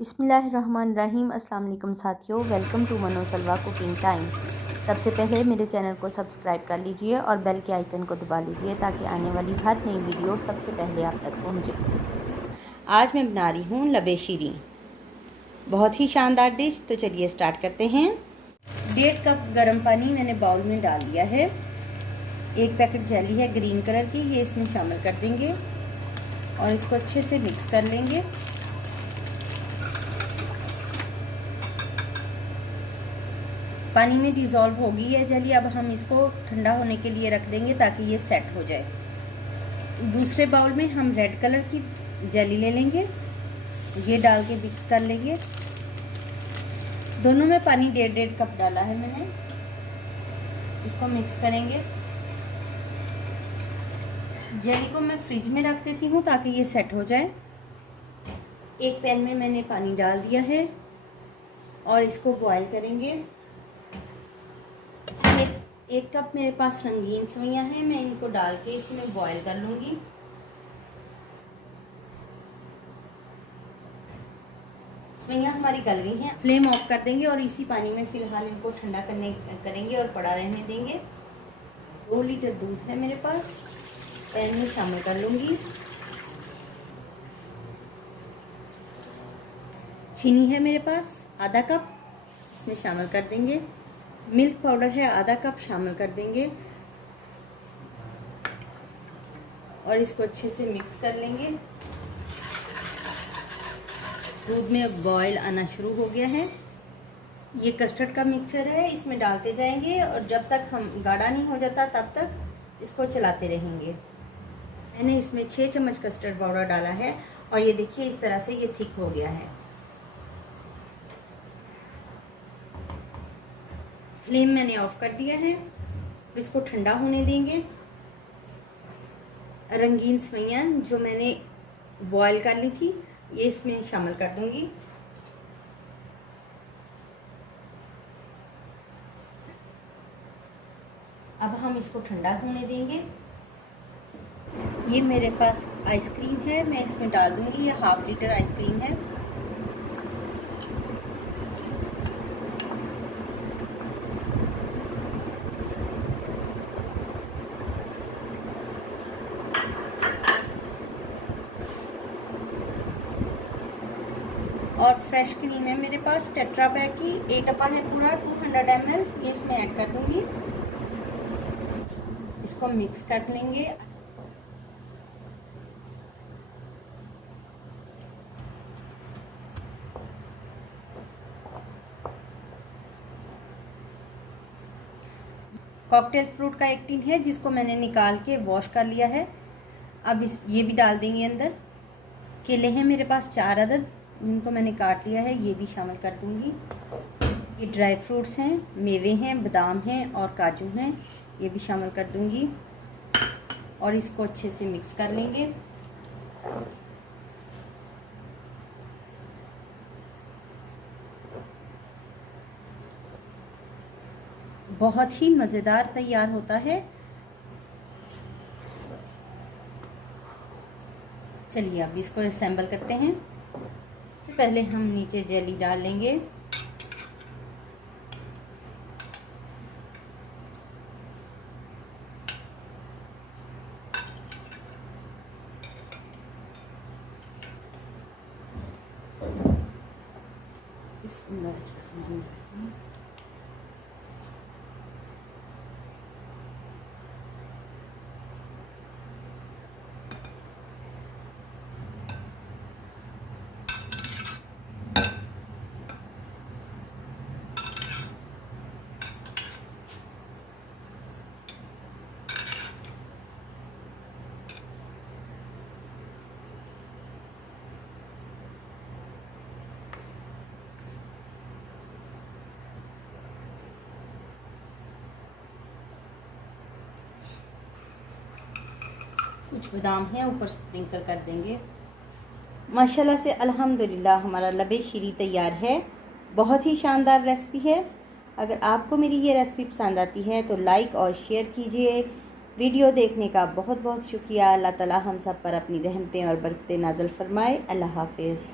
बिस्मिल्लाहिर्रहमानिर्रहीम। अस्सलाम वालेकुम साथियों, वेलकम टू मनो सलवा कुकिंग टाइम। सबसे पहले मेरे चैनल को सब्सक्राइब कर लीजिए और बेल के आइकन को दबा लीजिए ताकि आने वाली हर नई वीडियो सबसे पहले आप तक पहुंचे। आज मैं बना रही हूँ लबे शीरी, बहुत ही शानदार डिश। तो चलिए स्टार्ट करते हैं। 1.5 कप गर्म पानी मैंने बाउल में डाल दिया है। 1 पैकेट जेली है ग्रीन कलर की, ये इसमें शामिल कर देंगे और इसको अच्छे से मिक्स कर लेंगे। पानी में डिज़ोल्व हो गई है जेली। अब हम इसको ठंडा होने के लिए रख देंगे ताकि ये सेट हो जाए। दूसरे बाउल में हम रेड कलर की जेली ले लेंगे, ये डाल के मिक्स कर लेंगे। दोनों में पानी 1.5 कप डाला है मैंने। इसको मिक्स करेंगे। जेली को मैं फ्रिज में रख देती हूँ ताकि ये सेट हो जाए। एक पैन में मैंने पानी डाल दिया है और इसको बॉईल करेंगे। 1 कप मेरे पास रंगीन सेवइयाँ हैं, मैं इनको डाल के इसमें बॉईल कर लूँगी। सेवइयाँ हमारी गल गई हैं। फ्लेम ऑफ कर देंगे और इसी पानी में फ़िलहाल इनको ठंडा करेंगे और पड़ा रहने देंगे। 2 लीटर दूध है मेरे पास, पैन में शामिल कर लूँगी। चीनी है मेरे पास आधा कप, इसमें शामिल कर देंगे। मिल्क पाउडर है आधा कप, शामिल कर देंगे और इसको अच्छे से मिक्स कर लेंगे। दूध में बॉईल आना शुरू हो गया है। ये कस्टर्ड का मिक्सचर है, इसमें डालते जाएंगे और जब तक हम गाढ़ा नहीं हो जाता तब तक इसको चलाते रहेंगे। मैंने इसमें 6 चम्मच कस्टर्ड पाउडर डाला है और ये देखिए इस तरह से ये थिक हो गया है। फ्लेम मैंने ऑफ कर दिया है। इसको ठंडा होने देंगे। रंगीन सेवइयाँ जो मैंने बॉईल कर ली थी ये इसमें शामिल कर दूंगी। अब हम इसको ठंडा होने देंगे। ये मेरे पास आइसक्रीम है, मैं इसमें डाल दूंगी। ये 1/2 लीटर आइसक्रीम है। और फ्रेश क्रीम है मेरे पास टेट्रा पैक की, 1 डब्बा है पूरा 200 ml, ये इसमें ऐड कर दूंगी। इसको मिक्स कर लेंगे। कॉकटेल फ्रूट का एक टिन है जिसको मैंने निकाल के वॉश कर लिया है। अब ये भी डाल देंगे अंदर। केले हैं मेरे पास 4 अदद, जिनको मैंने काट लिया है, ये भी शामिल कर दूंगी। ये ड्राई फ्रूट्स हैं, मेवे हैं, बादाम हैं और काजू हैं, ये भी शामिल कर दूंगी और इसको अच्छे से मिक्स कर लेंगे। बहुत ही मज़ेदार तैयार होता है। चलिए अब इसको असेंबल करते हैं। सबसे पहले हम नीचे जेली डाल लेंगे। कुछ बादाम हैं ऊपर स्प्रिंकल कर देंगे। माशाल्लाह से अल्हम्दुलिल्लाह हमारा लबे शीरी तैयार है। बहुत ही शानदार रेसिपी है। अगर आपको मेरी ये रेसिपी पसंद आती है तो लाइक और शेयर कीजिए। वीडियो देखने का बहुत बहुत शुक्रिया। अल्लाह ताला हम सब पर अपनी रहमतें और बरकतें नाज़िल फरमाए। अल्लाह हाफिज़।